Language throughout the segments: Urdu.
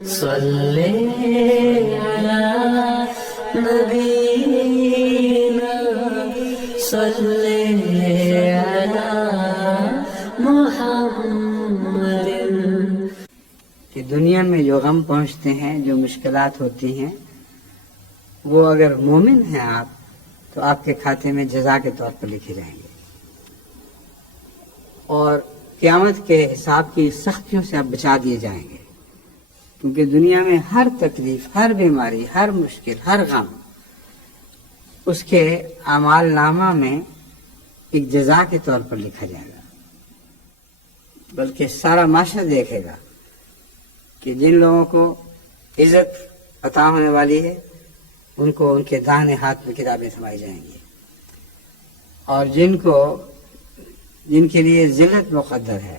صلی علی نبینا صلی علی محمد. کہ دنیا میں جو غم پہنچتے ہیں، جو مشکلات ہوتی ہیں، وہ اگر مومن ہیں آپ تو آپ کے کھاتے میں جزا کے طور پر لکھے جائیں گے، اور قیامت کے حساب کی سختیوں سے آپ بچا دیے جائیں گے. کیونکہ دنیا میں ہر تکلیف، ہر بیماری، ہر مشکل، ہر غم اس کے اعمال نامہ میں ایک جزا کے طور پر لکھا جائے گا. بلکہ سارا معاشرہ دیکھے گا کہ جن لوگوں کو عزت عطا ہونے والی ہے ان کو ان کے داہنے ہاتھ میں کتابیں سمائی جائیں گی، اور جن کے لیے ذلت مقدر ہے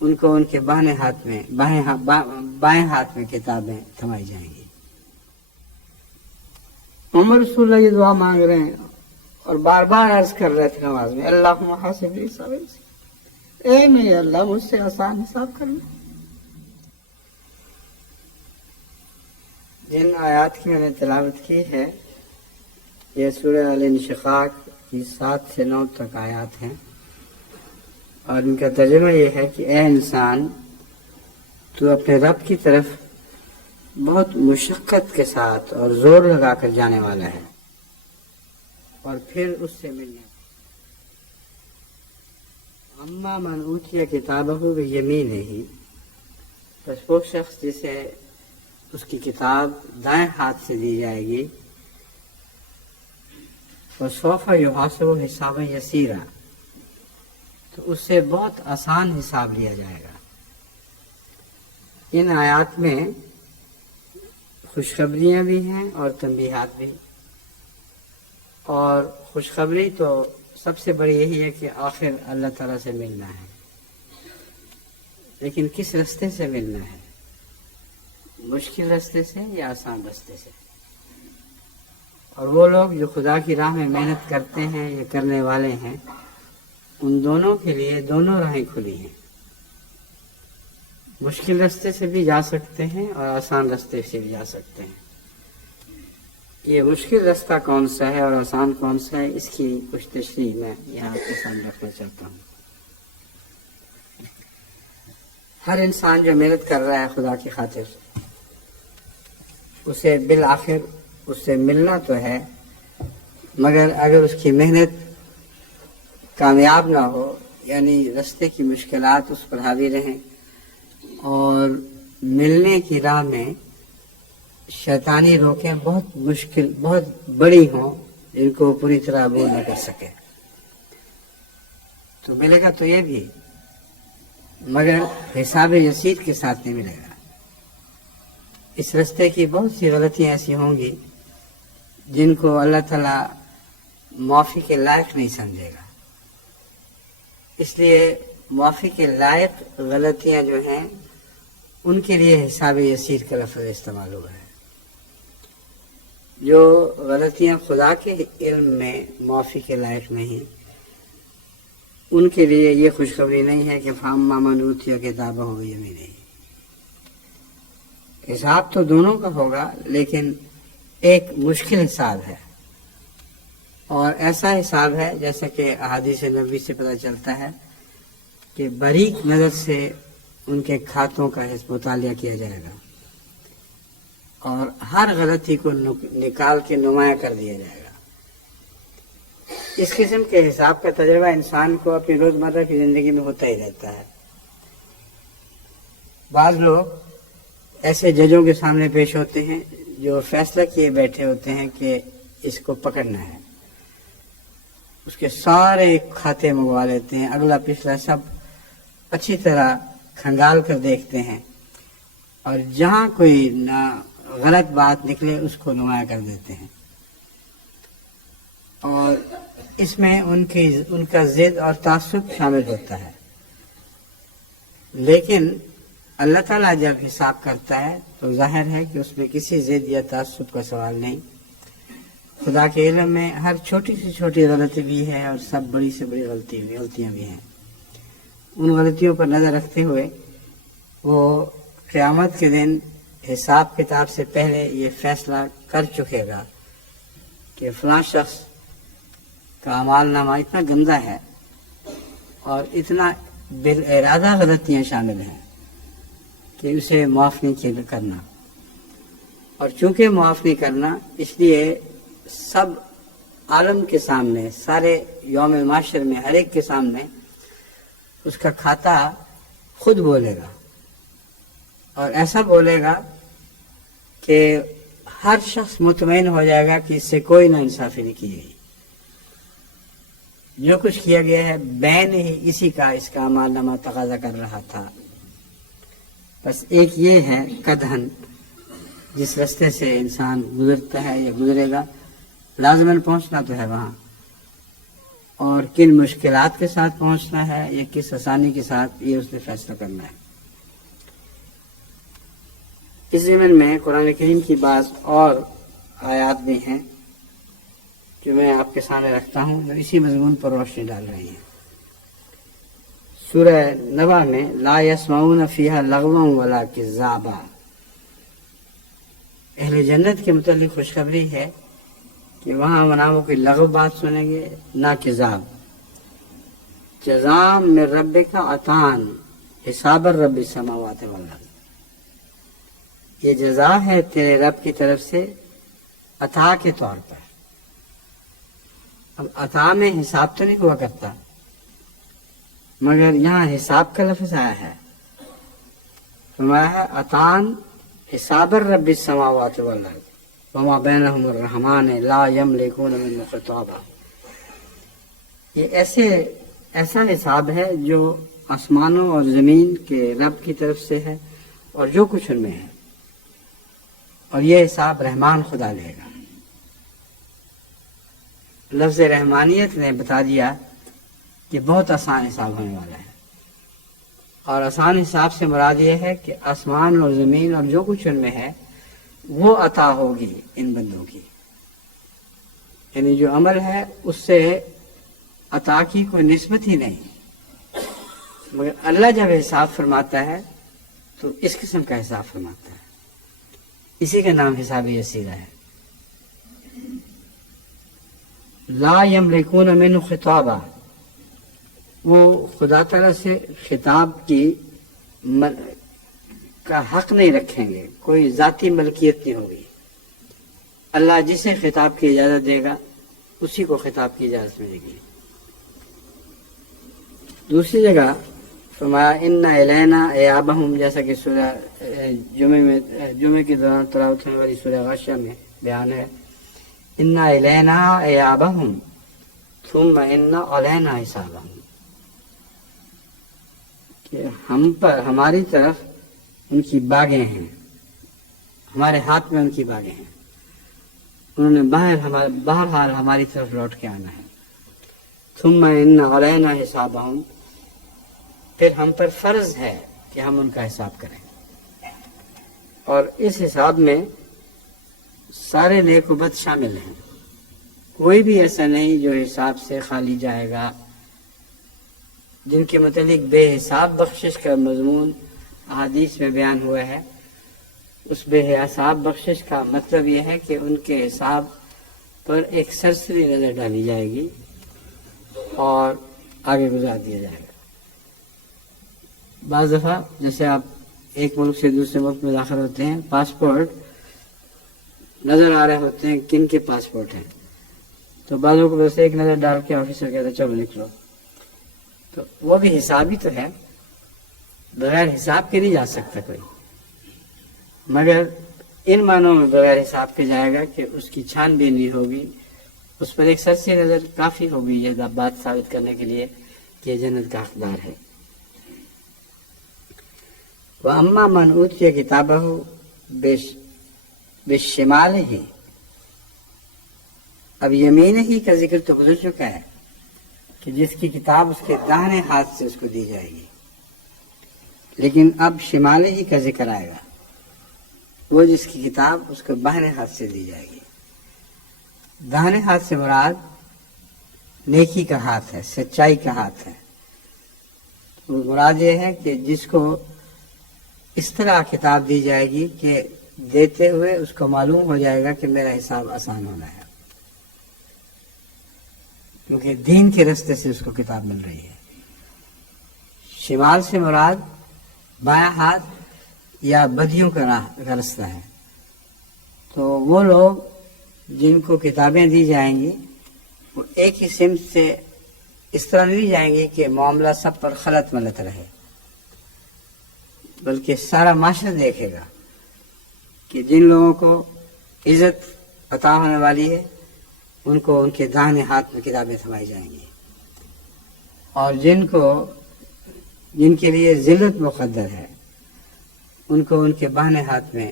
ان کو ان کے بائیں ہاتھ میں کتابیں تھمائی جائیں گی. محمد رسول اللہ یہ دعا مانگ رہے ہیں اور بار بار عرض کر رہے تھے نماز میں، اللہم حاسبنی حسابا یسیرا، اے میرے اللہ مجھ سے آسان حساب کر لیں. جن آیات کی میں نے تلاوت کی ہے یہ سورہ الانشقاق کی 7 سے 9 تک آیات ہیں، اور ان کا ترجمہ یہ ہے کہ اے انسان، تو اپنے رب کی طرف بہت مشقت کے ساتھ اور زور لگا کر جانے والا ہے، اور پھر اس سے ملنے. اما من اوتی کتابہ بیمینہ، بس وہ شخص جسے اس کی کتاب دائیں ہاتھ سے دی جائے گی، فسوف یحاسب حسابا یسیرا، تو اس سے بہت آسان حساب لیا جائے گا. ان آیات میں خوشخبریاں بھی ہیں اور تنبیہات بھی، اور خوشخبری تو سب سے بڑی یہی ہے کہ آخر اللہ تعالیٰ سے ملنا ہے، لیکن کس راستے سے ملنا ہے؟ مشکل راستے سے یا آسان راستے سے؟ اور وہ لوگ جو خدا کی راہ میں محنت کرتے ہیں یا کرنے والے ہیں، ان دونوں کے لیے دونوں راہیں کھلی ہیں. مشکل راستے سے بھی جا سکتے ہیں اور آسان راستے سے بھی جا سکتے ہیں. یہ مشکل راستہ کون سا ہے اور آسان کون سا ہے، اس کی کچھ تشریح میں یہاں آپ کے سامنے رکھنا چاہتا ہوں. ہر انسان جو محنت کر رہا ہے خدا کی خاطر، اسے بالآخر اس سے ملنا تو ہے، مگر اگر اس کی محنت کامیاب نہ ہو، یعنی راستے کی مشکلات اس پر حاوی رہیں اور ملنے کی راہ میں شیطانی روکیں بہت مشکل، بہت بڑی ہوں، جن کو پوری طرح عبور نہ کر سکے، تو ملے گا تو یہ بھی، مگر حساب یسیر کے ساتھ نہیں ملے گا. اس راستے کی بہت سی غلطیاں ایسی ہوں گی جن کو اللہ تعالیٰ معافی کے لائق نہیں سمجھے گا. اس لیے معافی کے لائق غلطیاں جو ہیں ان کے لیے حساب یسیر کا لفظ استعمال ہوا ہے. جو غلطیاں خدا کے علم میں معافی کے لائق نہیں، ان کے لیے یہ خوشخبری نہیں ہے کہ فاما من اوتی کتابہ بیمینہ. حساب تو دونوں کا ہوگا، لیکن ایک مشکل حساب ہے، اور ایسا حساب ہے جیسا کہ احادیث نبوی سے پتہ چلتا ہے کہ باریک نظر سے ان کے کھاتوں کا مطالعہ کیا جائے گا، اور ہر غلطی کو نکال کے نمایاں کر دیا جائے گا. اس قسم کے حساب کا تجربہ انسان کو اپنی روزمرہ کی زندگی میں ہوتا ہی رہتا ہے. بعض لوگ ایسے ججوں کے سامنے پیش ہوتے ہیں جو فیصلہ کیے بیٹھے ہوتے ہیں کہ اس کو پکڑنا ہے، اس کے سارے کھاتے منگوا لیتے ہیں، اگلا پچھلا سب اچھی طرح کھنگال کر دیکھتے ہیں، اور جہاں کوئی غلط بات نکلے اس کو نمایاں کر دیتے ہیں. اور اس میں ان کا ضد اور تعصب شامل ہوتا ہے. لیکن اللہ تعالیٰ جب حساب کرتا ہے تو ظاہر ہے کہ اس میں کسی ضد یا تعصب کا سوال نہیں. خدا کے علم میں ہر چھوٹی سے چھوٹی غلطی بھی ہے اور سب بڑی سے بڑی غلطیاں بھی ہیں. ان غلطیوں پر نظر رکھتے ہوئے وہ قیامت کے دن حساب کتاب سے پہلے یہ فیصلہ کر چکے گا کہ فلاں شخص کا اعمال نامہ اتنا گندا ہے اور اتنا بالارادہ غلطیاں شامل ہیں کہ اسے معاف نہیں کرنا، اور چونکہ معاف نہیں کرنا اس لیے سب عالم کے سامنے، سارے یوم معاشر میں ہر ایک کے سامنے اس کا کھاتا خود بولے گا، اور ایسا بولے گا کہ ہر شخص مطمئن ہو جائے گا کہ اس سے کوئی نا انصافی نہیں کی گئی، جو کچھ کیا گیا ہے بین ہی اسی کا اس کا اعمال نامہ تقاضا کر رہا تھا۔ بس ایک یہ ہے قدحن جس راستے سے انسان گزرتا ہے یا گزرے گا، لازماً پہنچنا تو ہے وہاں، اور کن مشکلات کے ساتھ پہنچنا ہے یا کس آسانی کے ساتھ یہ اس نے فیصلہ کرنا ہے۔ اس ضمن میں قرآن کریم کی بعض اور آیات بھی ہیں جو میں آپ کے سامنے رکھتا ہوں، جو اسی مضمون پر روشنی ڈال رہی ہیں۔ سورہ نبا میں لا یسمعون فیہا لغوا ولا کذابا، اہل جنت کے متعلق خوشخبری ہے کہ وہاں نہ وہ کوئی لغو بات سنیں گے نہ کذاب۔ جزاء من ربک عطاء حساب الرب السماوات والارض، یہ جزا ہے تیرے رب کی طرف سے عطا کے طور پر۔ اب عطا میں حساب تو نہیں ہوا کرتا، مگر یہاں حساب کا لفظ آیا ہے، فرمایا ہے عطاء حساب الرب السماوات والارض وما بینہم الرحمن لا یملکون منہ خطابا۔ یہ ایسا حساب ہے جو آسمانوں اور زمین کے رب کی طرف سے ہے اور جو کچھ ان میں ہے، اور یہ حساب رحمان خدا لے گا۔ لفظ رحمانیت نے بتا دیا کہ بہت آسان حساب ہونے والا ہے، اور آسان حساب سے مراد یہ ہے کہ آسمان اور زمین اور جو کچھ ان میں ہے وہ عطا ہوگی ان بندوں کی، یعنی جو عمل ہے اس سے عطا کی کوئی نسبت ہی نہیں، مگر اللہ جب حساب فرماتا ہے تو اس قسم کا حساب فرماتا ہے، اسی کا نام حساب یسیرہ ہے۔ لا یملکون منہ خطابا، وہ خدا تعالیٰ سے خطاب کا حق نہیں رکھیں گے، کوئی ذاتی ملکیت نہیں ہوگی۔ اللہ جسے خطاب کی اجازت دے گا اسی کو خطاب کی اجازت ملے گی۔ دوسری جگہ فرمایا ان الینا ایابہم، جیسا کہ سورہ جمعے کے دوران تلاوت ہونے والی سورہ غاشیہ میں بیان ہے، ان الینا ایابہم ثم ان علینا حسابہم، کہ ہم پر ہماری طرف ان کی باغیں ہیں، ہمارے ہاتھ میں ان کی باغیں ہیں، انہوں نے بہرحال ہماری طرف لوٹ کے آنا ہے۔ ثم ان علینا حسابہم، پھر ہم پر فرض ہے کہ ہم ان کا حساب کریں، اور اس حساب میں سارے نیک و بد شامل ہیں، کوئی بھی ایسا نہیں جو حساب سے خالی جائے گا۔ جن کے متعلق بے حساب بخشش کا مضمون احادیث میں بیان ہوا ہے، اس بے حساب بخشش کا مطلب یہ ہے کہ ان کے حساب پر ایک سرسری نظر ڈالی جائے گی اور آگے گزار دیا جائے گا۔ بعض دفعہ جیسے آپ ایک ملک سے دوسرے ملک میں داخل ہوتے ہیں، پاسپورٹ نظر آ رہے ہوتے ہیں کن کے پاسپورٹ ہیں، تو بعضوں کو بس ایک نظر ڈال کے آفیسر کہتا ہے چلو نکلو، تو وہ بھی حساب ہی تو ہے، بغیر حساب کے نہیں جا سکتا کوئی، مگر ان معنوں میں بغیر حساب کے جائے گا کہ اس کی چھان بین نہیں ہوگی، اس پر ایک سرسری نظر کافی ہوگی یہ بات ثابت کرنے کے لیے کہ یہ جنت کا حقدار ہے۔ وَأَمَّا مَنْ أُوتِيَ كِتَابَهُ بِالشِّمَالِهِ، اب یمین ہی کا ذکر تو گزر چکا ہے کہ جس کی کتاب اس کے داہنے ہاتھ سے اس کو دی جائے گی، لیکن اب شمال ہی کا ذکر آئے گا، وہ جس کی کتاب اس کو بائیں ہاتھ سے دی جائے گی۔ داہنے ہاتھ سے مراد نیکی کا ہاتھ ہے، سچائی کا ہاتھ ہے۔ وہ مراد یہ ہے کہ جس کو اس طرح کتاب دی جائے گی کہ دیتے ہوئے اس کو معلوم ہو جائے گا کہ میرا حساب آسان ہونا ہے، کیونکہ دین کے راستے سے اس کو کتاب مل رہی ہے۔ شمال سے مراد بایاں ہاتھ یا بدیوں کا راستہ ہے۔ تو وہ لوگ جن کو کتابیں دی جائیں گی وہ ایک ہی سمت سے اس طرح نہیں جائیں گے کہ معاملہ سب پر خلط ملت رہے، بلکہ سارا معاشرہ دیکھے گا کہ جن لوگوں کو عزت عطا ہونے والی ہے ان کو ان کے داہنے ہاتھ میں کتابیں تھمائی جائیں گی، اور جن کے لیے ذلت مقدر ہے ان کو ان کے بائیں ہاتھ میں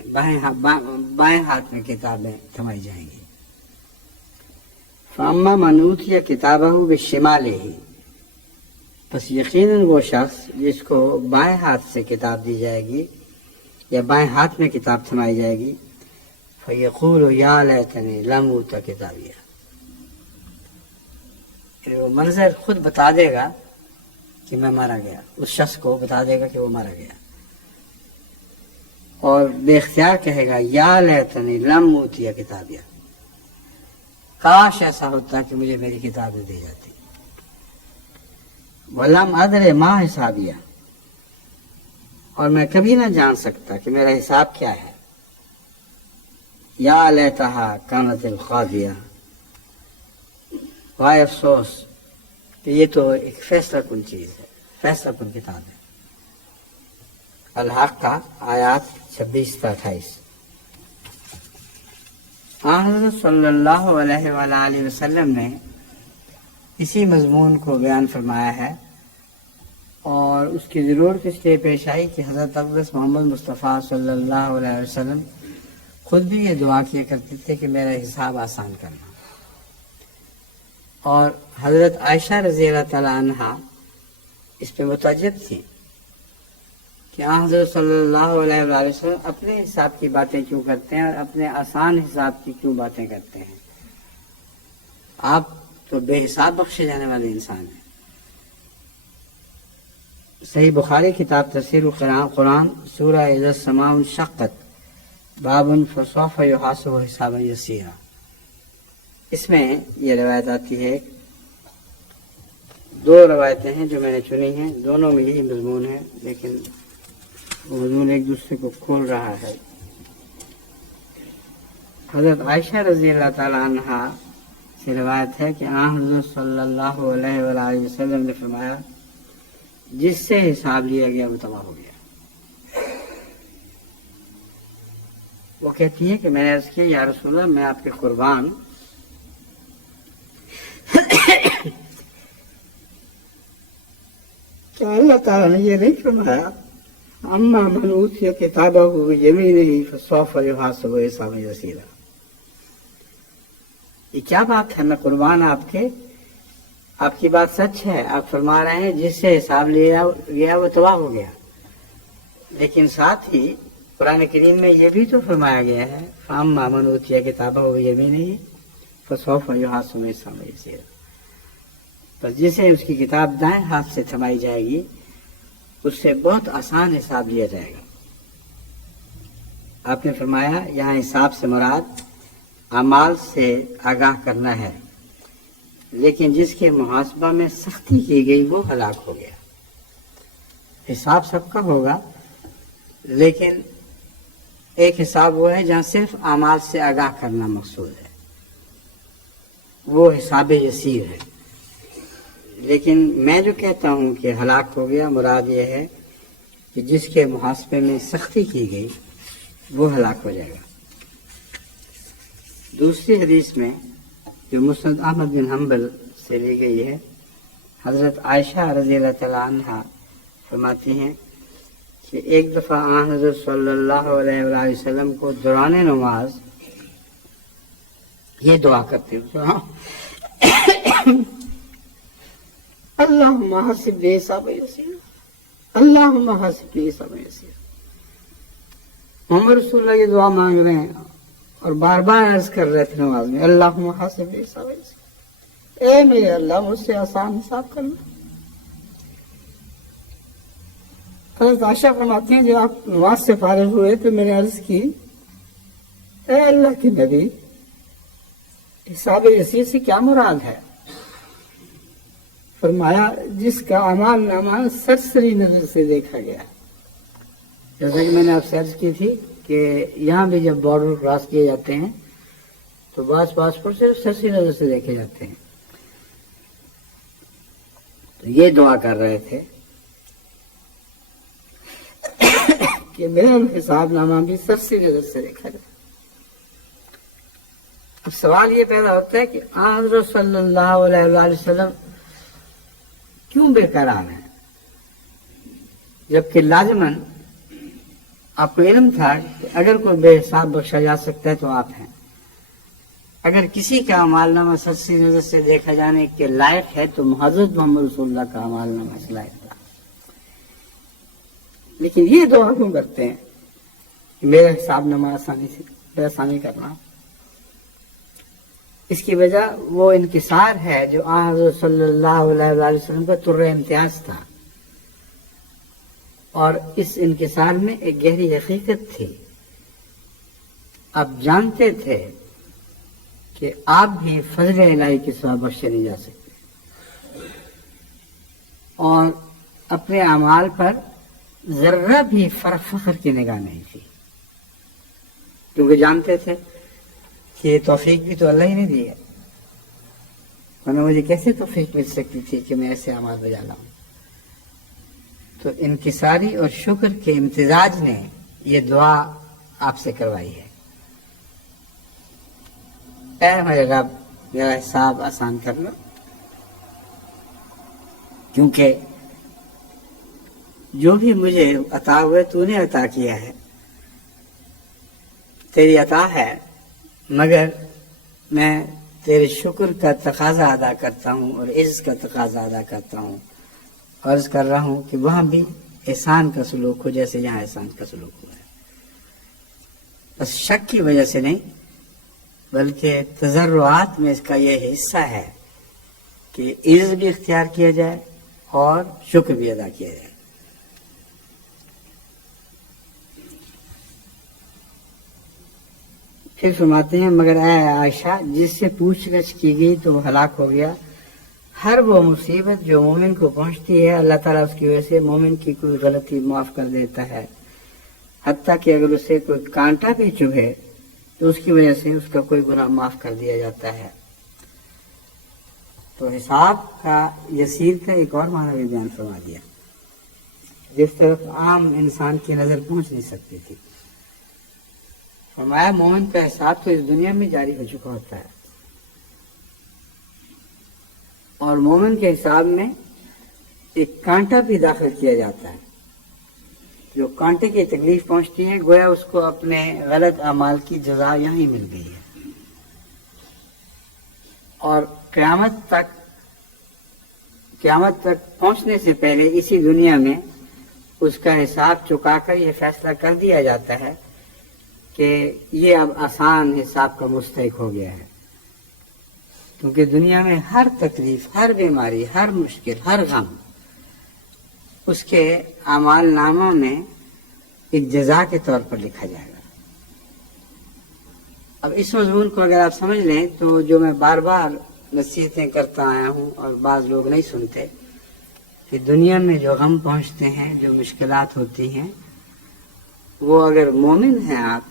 کتابیں تھمائی جائیں گی۔ فَأَمَّا مَنْ أُوتِيَ كِتَابَهُ بِشِمَالِهِ، پس یقیناً وہ شخص جس کو بائیں ہاتھ سے کتاب دی جائے گی یا بائیں ہاتھ میں کتاب تھمائی جائے گی، فَيَقُولُ يَا لَيْتَنِي لَمْ أُوتَ كِتَابِيَهْ، وہ منظر خود بتا دے گا کہ میں مارا گیا، اس شخص کو بتا دے گا کہ وہ مارا گیا، اور بے اختیار کہے گا یا لیتنی لم اوتی کتابیہ، کاش ایسا ہوتا کہ مجھے میری کتابیں دی جاتی، ولم ادر ما حسابیہ، اور میں کبھی نہ جان سکتا کہ میرا حساب کیا ہے، یا لیتہا کانت القاضیہ، وائے افسوس کہ یہ تو ایک فیصلہ کن چیز ہے، فیصلہ کن کتاب ہے۔ الحاقہ آیات 26-28۔ حضرت صلی اللہ علیہ وآلہ وسلم نے اسی مضمون کو بیان فرمایا ہے، اور اس کی ضرورت اس لیے پیش آئی کہ حضرت اقدس محمد مصطفیٰ صلی اللہ علیہ وسلم خود بھی یہ دعا کیا کرتے تھے کہ میرا حساب آسان کرنا، اور حضرت عائشہ رضی اللہ تعالیٰ عنہ اس پہ متعجب تھی کہ حضرت صلی اللہ علیہ وآلہ وسلم اپنے حساب کی باتیں کیوں کرتے ہیں اور اپنے آسان حساب کی کیوں باتیں کرتے ہیں، آپ تو بے حساب بخشے جانے والے انسان ہیں۔ صحیح بخاری کتاب تفسیر قرآن سورہ اذا السماء انشقت باب فسوف یحاسب حسابا یسیرا، اس میں یہ روایت آتی ہے، دو روایتیں ہیں جو میں نے چنی ہیں، دونوں میں یہی مضمون ہے، لیکن وہ مضمون ایک دوسرے کو کھول رہا ہے۔ حضرت عائشہ رضی اللہ تعالی عنہ سے روایت ہے کہ حضرت صلی اللہ علیہ وآلہ وسلم نے فرمایا جس سے حساب لیا گیا وہ تباہ ہو گیا۔ وہ کہتی ہے کہ میں نے عرض کیا یا رسول اللہ میں آپ کے قربان، کیا اللہ تعالیٰ نے یہ نہیں فرمایا اما من اوتی کتابہ بیمینہ فسوف یحاسب حسابا یسیرا؟ یہ کیا بات ہے، میں قربان آپ کی بات سچ ہے، آپ فرما رہے ہیں جس سے حساب لیا گیا وہ تباہ ہو گیا، لیکن ساتھ ہی قرآن کریم میں یہ بھی تو فرمایا گیا ہے فاما من اوتی کتابہ بیمینہ فسوف یحاسب حسابا یسیرا، بس جسے اس کی کتاب دائیں ہاتھ سے تھمائی جائے گی اس سے بہت آسان حساب لیا جائے گا۔ آپ نے فرمایا یہاں حساب سے مراد اعمال سے آگاہ کرنا ہے، لیکن جس کے محاسبہ میں سختی کی گئی وہ ہلاک ہو گیا۔ حساب سب کا ہوگا، لیکن ایک حساب وہ ہے جہاں صرف اعمال سے آگاہ کرنا مقصود ہے، وہ حساب یسیر ہے، لیکن میں جو کہتا ہوں کہ ہلاک ہو گیا مراد یہ ہے کہ جس کے محاسبے میں سختی کی گئی وہ ہلاک ہو جائے گا۔ دوسری حدیث میں جو مسند احمد بن حنبل سے لی گئی ہے، حضرت عائشہ رضی اللہ تعالیٰ عنہ فرماتی ہیں کہ ایک دفعہ حضرت صلی اللہ علیہ وآلہ وسلم کو دوران نماز یہ دعا کرتے ہیں اللہم حسبنی حسابا یسیرا، اللہم حسبنی حسابا یسیرا۔ محمد رسول اللہ یہ دعا مانگ رہے ہیں اور بار بار عرض کر رہے تھے نماز میں اللہم حسبنی حسابا یسیرا، اے میرے اللہ مجھ سے آسان حساب کرنا۔ حضرت عائشہ فرماتی ہیں جب آپ نماز سے فارغ ہوئے تو میں نے عرض کی اے اللہ کے نبی حساب یسیر سے کیا مراد ہے؟ فرمایا جس کا اعمال نامہ سرسری نظر سے دیکھا گیا. جیسا کہ میں نے آپ سے عرض کی تھی کہ یہاں بھی جب بارڈر کراس کیے جاتے ہیں تو بعض پاسپورٹ صرف سرسری نظر سے دیکھے جاتے ہیں. تو یہ دعا کر رہے تھے کہ میرا حساب نامہ بھی سرسری نظر سے دیکھا جائے. اب سوال یہ پیدا ہوتا ہے کہ حضرت صلی اللہ علیہ وآلہ وسلم کیوں بے قرار ہیں، جبکہ لازماً آپ کو علم تھا کہ اگر کوئی بے حساب بخشا جا سکتا ہے تو آپ ہیں. اگر کسی کا اعمال نامہ سرسری نظر سے دیکھا جانے کے لائق ہے تو حضرت محمد رسول اللہ کا اعمال نامہ اس لائق تھا. لیکن یہ دعا کیوں کرتے ہیں کہ میرا حساب نامہ آسانی سے بے آسانی کرنا؟ اس کی وجہ وہ انکسار ہے جو حضرت صلی اللہ علیہ وآلہ وسلم کا طر امتیاز تھا، اور اس انکسار میں ایک گہری حقیقت تھی. آپ جانتے تھے کہ آپ بھی فضل الہی کے سوا بخشے نہیں جا سکتے، اور اپنے اعمال پر ذرہ بھی فخر کی نگاہ نہیں تھی، کیونکہ جانتے تھے کہ یہ توفیق بھی تو اللہ ہی نے دی ہے، ورنہ مجھے کیسے توفیق مل سکتی تھی کہ میں ایسے اعمال بجا لاؤں. تو انکساری اور شکر کے امتزاج نے یہ دعا آپ سے کروائی ہے، اے میرے رب میرا حساب آسان کر لو، کیونکہ جو بھی مجھے عطا ہوئے تو نے عطا کیا ہے، تیری عطا ہے، مگر میں تیرے شکر کا تقاضا ادا کرتا ہوں اور عزت کا تقاضا ادا کرتا ہوں. عرض کر رہا ہوں کہ وہاں بھی احسان کا سلوک ہو جیسے یہاں احسان کا سلوک ہوا ہے. بس شک کی وجہ سے نہیں بلکہ تضرعات میں اس کا یہ حصہ ہے کہ عزت بھی اختیار کیا جائے اور شکر بھی ادا کیا جائے. پھر فرماتے ہیں مگر اے عائشہ جس سے پوچھ گچھ کی گئی تو وہ ہلاک ہو گیا. ہر وہ مصیبت جو مومن کو پہنچتی ہے اللہ تعالیٰ اس کی وجہ سے مومن کی کوئی غلطی معاف کر دیتا ہے، حتیٰ کہ اگر اسے کوئی کانٹا بھی چبھے تو اس کی وجہ سے اس کا کوئی گناہ معاف کر دیا جاتا ہے. تو حساب کا یسیر کا ایک اور معنی بھی بیان فرما دیا جس طرف عام انسان کی نظر پہنچ نہیں سکتی تھی. فرمایا مومن کا حساب تو اس دنیا میں جاری ہو چکا ہوتا ہے، اور مومن کے حساب میں ایک کانٹا بھی داخل کیا جاتا ہے. جو کانٹے کی تکلیف پہنچتی ہے گویا اس کو اپنے غلط اعمال کی جزا یہیں مل گئی ہے، اور قیامت تک پہنچنے سے پہلے اسی دنیا میں اس کا حساب چکا کر یہ فیصلہ کر دیا جاتا ہے کہ یہ اب آسان حساب کا مستحق ہو گیا ہے. کیونکہ دنیا میں ہر تکلیف، ہر بیماری، ہر مشکل، ہر غم اس کے اعمال ناموں میں ایک جزا کے طور پر لکھا جائے گا. اب اس مضمون کو اگر آپ سمجھ لیں تو جو میں بار بار نصیحتیں کرتا آیا ہوں اور بعض لوگ نہیں سنتے کہ دنیا میں جو غم پہنچتے ہیں، جو مشکلات ہوتی ہیں، وہ اگر مومن ہیں آپ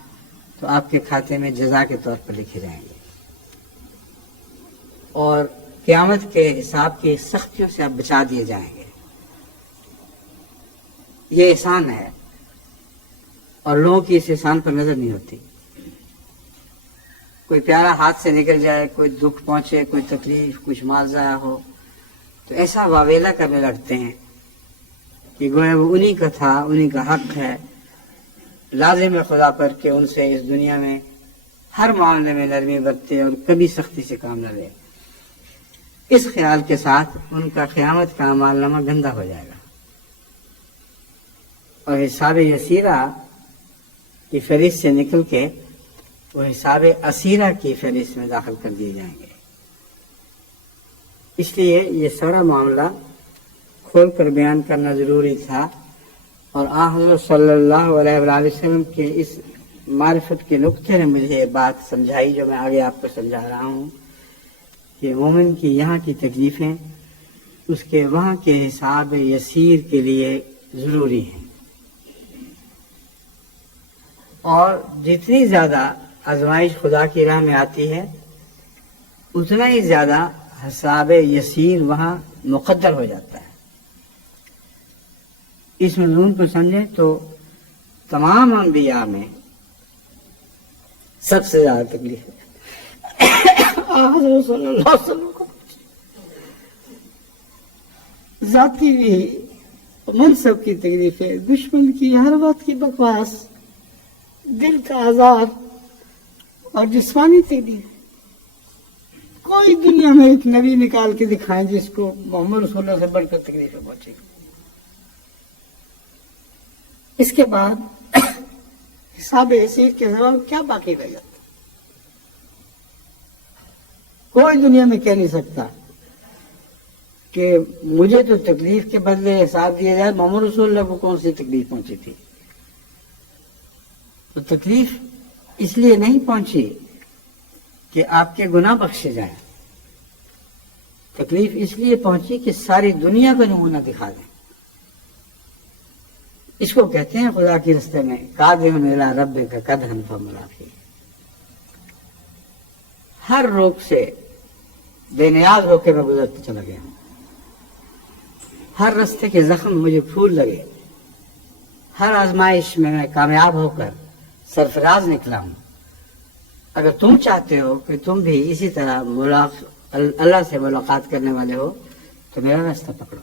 تو آپ کے کھاتے میں جزا کے طور پر لکھے جائیں گے، اور قیامت کے حساب کی سختیوں سے آپ بچا دیے جائیں گے. یہ احسان ہے، اور لوگوں کی اس احسان پر نظر نہیں ہوتی. کوئی پیارا ہاتھ سے نکل جائے، کوئی دکھ پہنچے، کوئی تکلیف، کچھ مال ضائع ہو تو ایسا واویلا کرنے لگتے ہیں کہ گویا وہ انہی کا تھا، انہی کا حق ہے. لازم ہے خدا پر کہ ان سے اس دنیا میں ہر معاملے میں نرمی برتے اور کبھی سختی سے کام نہ لے. اس خیال کے ساتھ ان کا قیامت کا اعمال نامہ گندا ہو جائے گا، اور حساب یسیرہ کی فہرست سے نکل کے وہ حساب اسیرہ کی فہرست میں داخل کر دیے جائیں گے. اس لیے یہ سارا معاملہ کھول کر بیان کرنا ضروری تھا اور حضرت صلی اللہ علیہ وآلہ وسلم کے اس معرفت کے نقطے نے مجھے یہ بات سمجھائی جو میں آگے آپ کو سمجھا رہا ہوں کہ مومن کی یہاں کی تکلیفیں اس کے وہاں کے حساب یسیر کے لیے ضروری ہیں، اور جتنی زیادہ آزمائش خدا کی راہ میں آتی ہے اتنا ہی زیادہ حساب یسیر وہاں مقدر ہو جاتا ہے۔ اس مضمون کو سمجھیں تو تمام انبیاء میں سب سے زیادہ تکلیف ہے حضرت صلی اللہ علیہ وسلم کو، ذاتی بھی منصب کی تکلیف ہے، دشمن کی ہر وقت کی بکواس، دل کا عذاب اور جسمانی تکلیف۔ کوئی دنیا میں ایک نبی نکال کے دکھائیں جس کو محمد رسول اللہ سے بڑھ کر تکلیفیں پہنچے گی۔ اس کے بعد حساب حیثیت کے سوا کیا باقی رہ جاتا؟ کوئی دنیا میں کہہ نہیں سکتا کہ مجھے تو تکلیف کے بدلے حساب دیا جائے، محمد رسول اللہ کو کون سی تکلیف پہنچی تھی؟ تو تکلیف اس لیے نہیں پہنچی کہ آپ کے گناہ بخشے جائیں، تکلیف اس لیے پہنچی کہ ساری دنیا کا نمونہ دکھا دیں۔ اس کو کہتے ہیں خدا کے رستے میں قادم الی ربک قدحا فملاقی، ہر روگ سے بے نیاز ہو کے میں گزرتے چلا گیا ہوں، ہر رستے کے زخم مجھے پھول لگے، ہر آزمائش میں میں کامیاب ہو کر سرفراز نکلا ہوں۔ اگر تم چاہتے ہو کہ تم بھی اسی طرح اللہ سے ملاقات کرنے والے ہو تو میرا راستہ پکڑو۔